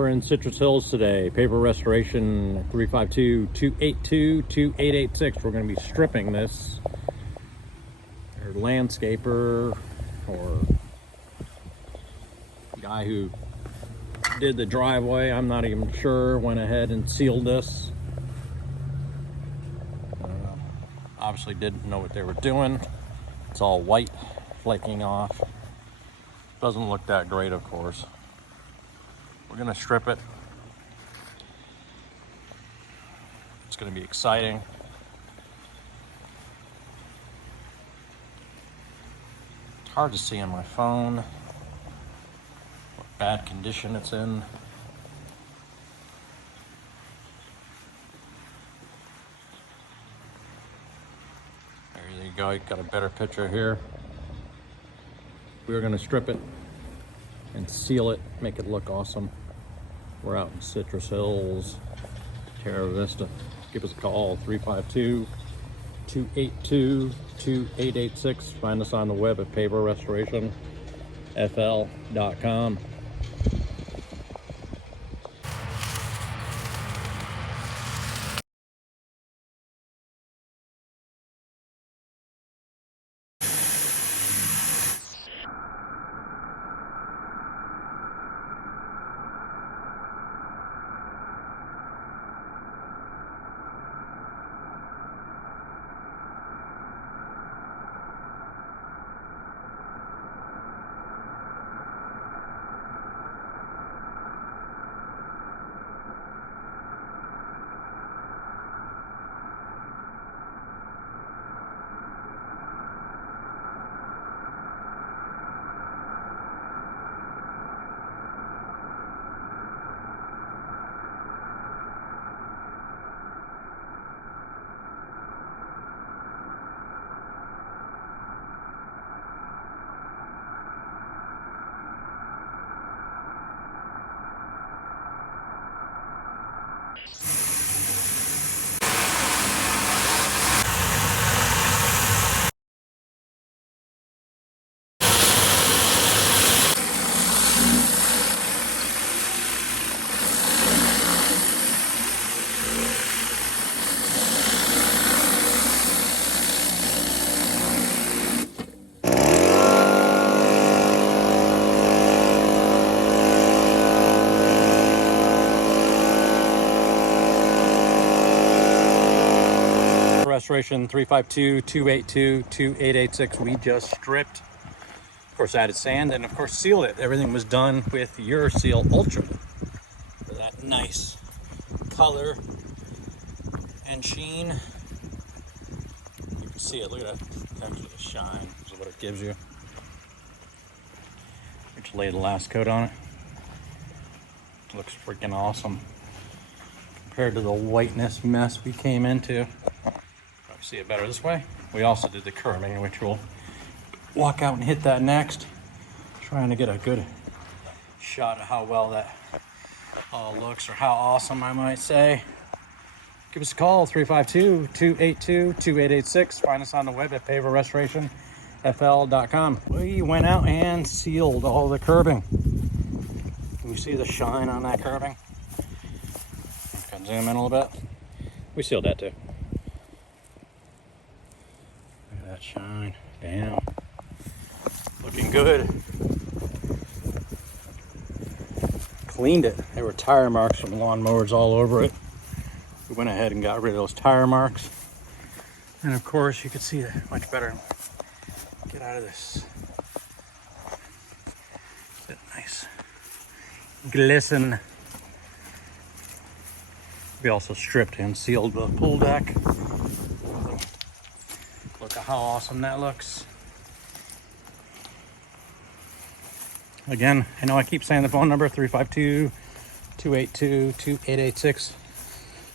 We're in Citrus Hills today. Paper restoration 352-282-2886. We're going to be stripping this. Our landscaper or guy who did the driveway, I'm not even sure, went ahead and sealed this. Obviously didn't know what they were doing. It's all white, flaking off. Doesn't look that great, of course. We're gonna strip it. It's gonna be exciting. It's hard to see on my phone what bad condition it's in. There you go, you got a better picture here. We're gonna strip it and seal it, make it look awesome. We're out in Citrus Hills, Terra Vista. Give us a call, 352-282-2886. Find us on the web at paperrestorationfl.com. Restoration 352-282-2886. We just stripped, of course, added sand, and of course sealed it. Everything was done with Seal Ultra for that nice color and sheen. You can see it. Look at that. Actually, the shine is what it gives you. Just lay the last coat on it. It looks freaking awesome compared to the whiteness mess we came into. See it better this way. We also did the curving, which we'll walk out and hit that next. Trying to get a good shot of how well that all looks, or how awesome, I might say. Give us a call, 352-282-2886. Find us on the web at paperrestorationfl.com. We went out and sealed all the curbing. Can you see the shine on that curbing? I can zoom in a little bit. We sealed that too. That shine, bam, looking good. Cleaned it. There were tire marks from lawnmowers all over it. We went ahead and got rid of those tire marks, and of course you could see it much better. Get out of this. That nice glisten. We also stripped and sealed the pool deck. Look at how awesome that looks. Again, I know I keep saying the phone number, 352-282-2886.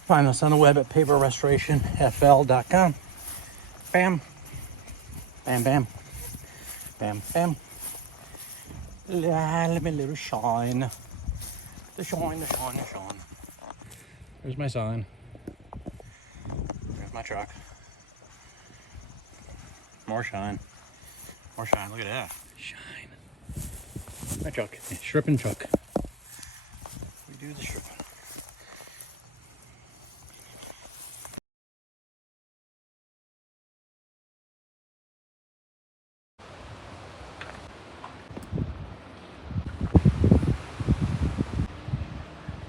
Find us on the web at paperrestorationfl.com. Bam. Bam, bam. Bam, bam. Let me little shine. The shine, the shine, the shine. There's my sign. There's my truck. More shine. More shine. Look at that. Shine. My truck. Stripping truck. We do the stripping.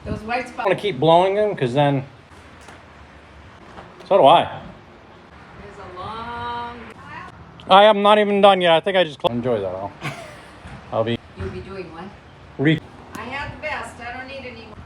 Those white spots. I want to keep blowing them because then, so do I. There's a long. I am not even done yet. I think I just enjoy that all. I'll be You'll be doing what? re. I have the best. I don't need any more.